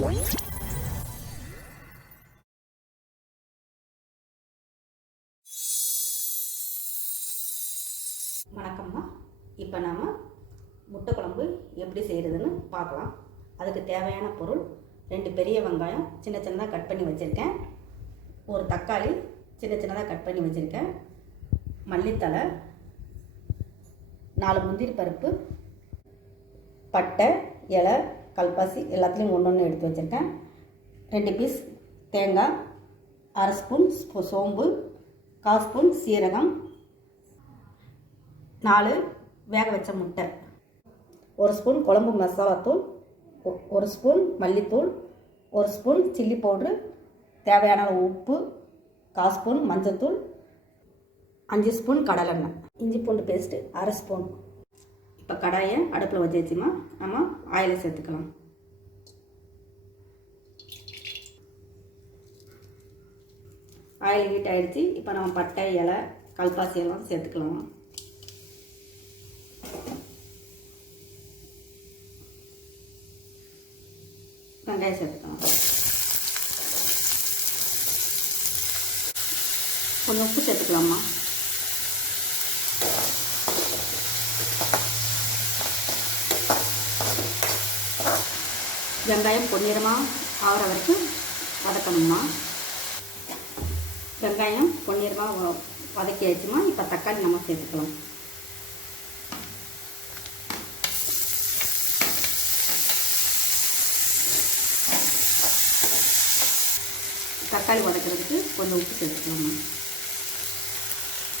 வணக்கம்மா. இப்போ நாம் முட்டை குழம்பு எப்படி செய்கிறதுன்னு பார்க்கலாம். அதுக்கு தேவையான பொருள் 2 பெரிய வெங்காயம் சின்ன சின்னதாக கட் பண்ணி வச்சுருக்கேன், ஒரு தக்காளி சின்ன சின்னதாக கட் பண்ணி வச்சுருக்கேன், மல்லித்தழை, 4 முந்திரி பருப்பு, பட்டை, இலை, கல்பாசி எல்லாத்துலேயும் ஒன்று எடுத்து வச்சுருக்கேன், 2 பீஸ் தேங்காய், 1/2 ஸ்பூன் சோம்பு, 1/4 ஸ்பூன் சீரகம், 4 வேக வச்ச முட்டை, 1 ஸ்பூன் குழம்பு மசாலாத்தூள், 1 ஸ்பூன் மல்லித்தூள், 1 ஸ்பூன் சில்லி பவுட்ரு, தேவையான உப்பு, 1/4 ஸ்பூன் மஞ்சத்தூள், 5 ஸ்பூன் கடலெண்ணெய், இஞ்சி பூண்டு பேஸ்ட்டு 1/2 ஸ்பூன். இப்போ கடாயை அடுப்பில் வச்சு வச்சுமா நம்ம ஆயிலை சேர்த்துக்கலாம். ஆயில் ஹீட் ஆகிடுச்சு. இப்போ நம்ம பட்டை, இலை, கல்பாசி எல்லாம் சேர்த்துக்கலாம். வெங்காயம் சேர்த்துக்கலாம். கொஞ்சம் உப்பு சேர்த்துக்கலாமா. வெங்காயம் பொன்னிறமாக ஆகிற வரைக்கும் வதக்கணுமா. வெங்காயம் பொன்னிறமாக வதக்கி ஆச்சுமா. இப்போ தக்காளி நம்ம சேர்த்துக்கலாம். தக்காளி வதக்கிறதுக்கு கொஞ்சம் உப்பு சேர்த்துக்கலாமா.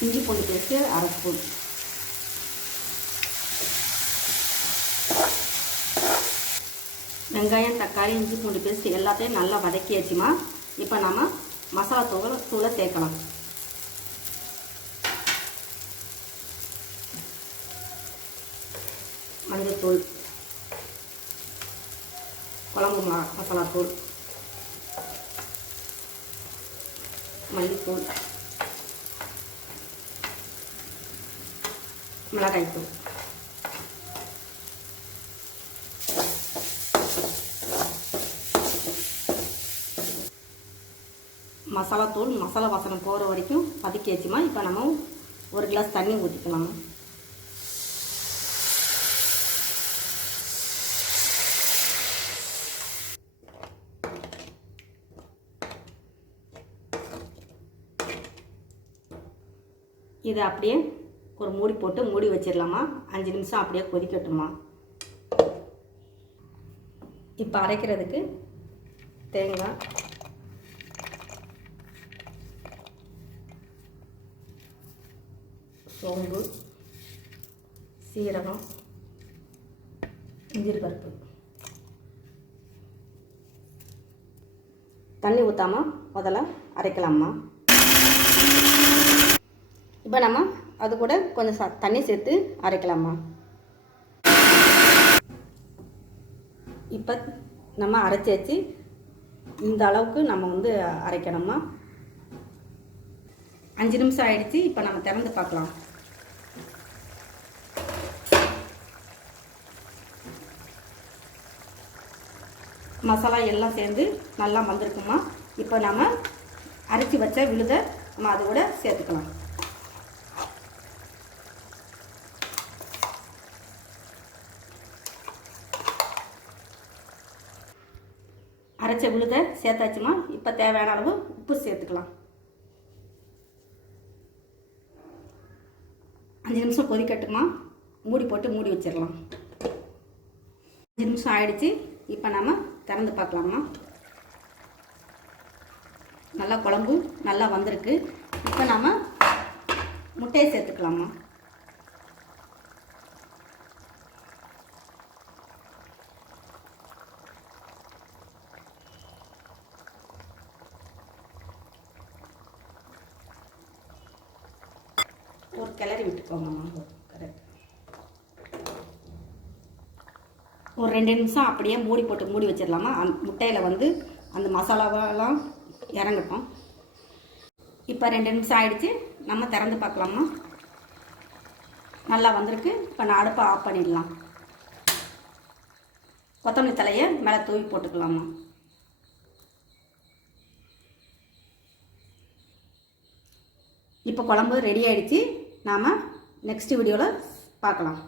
இஞ்சி பூண்டு பேஸ்ட்டு 1/2 ஸ்பூன். வெங்காயம், தக்காளி, இஞ்சி பூண்டு பேஸ்ட்டு எல்லாத்தையும் நல்லா வதக்கியாச்சுமா. இப்போ நம்ம மசாலா தூளை சேர்க்கலாம். மஞ்சள்தூள், குழம்பு மசாலாத்தூள், மல்லித்தூள், மிளகாய்த்தூள், மசாலாத்தூள் மசாலா வாசனை போகிற வரைக்கும் வதக்கி வச்சுமா. இப்போ நம்ம 1 கிளாஸ் தண்ணி ஊற்றிக்கலாம். இதை அப்படியே ஒரு மூடி போட்டு மூடி வச்சிடலாமா. 5 நிமிஷம் அப்படியே கொதிக்கட்டுமா. இப்போ அரைக்கிறதுக்கு தேங்காய், சோம்பு, சீரகம், முந்திரி பருப்பு, தண்ணி ஊற்றாமல் முதல்ல அரைக்கலாமா. இப்போ நம்ம அது கூட கொஞ்சம் தண்ணி சேர்த்து அரைக்கலாமா. இப்போ நம்ம அரைச்சி வச்சு இந்த அளவுக்கு நம்ம அரைக்கணுமா. 5 நிமிஷம் ஆயிடுச்சு. இப்போ நம்ம திறந்து பார்க்கலாம். மசாலா எல்லாம் சேர்ந்து நல்லா வந்திருக்குமா. இப்போ நம்ம அரைச்சி வச்ச விழுதை நம்ம அது கூட சேர்த்துக்கலாம். அரைச்ச விழுதை சேர்த்தாச்சுமா. இப்போ தேவையான அளவு உப்பு சேர்த்துக்கலாம். 5 நிமிஷம் கொதிக்கட்டுமா. மூடி போட்டு மூடி வச்சிடலாம். 5 நிமிஷம் ஆயிடுச்சு. இப்போ நம்ம திறந்து பார்க்கலாமா. நல்லா குழம்பு நல்லா வந்திருக்கு. இப்போ நம்ம முட்டையை சேர்த்துக்கலாமா. ஒரு கிளறி விட்டுக்கோங்கம்மா. கரெக்ட். ஒரு 2 நிமிஷம் அப்படியே மூடி போட்டு மூடி வச்சிடலாமா. முட்டையில் அந்த மசாலாவெல்லாம் இறங்கட்டும். இப்போ 2 நிமிஷம் ஆயிடுச்சு. நம்ம திறந்து பார்க்கலாமா. நல்லா வந்திருக்கு. இப்போ நான் அடுப்பை ஆஃப் பண்ணிடலாம். கொத்தமல்லி தலையை மேலே தூவி போட்டுக்கலாமா. இப்போ குழம்பு ரெடி ஆகிடுச்சு. நாம் நெக்ஸ்ட் வீடியோவில் பார்க்கலாம்.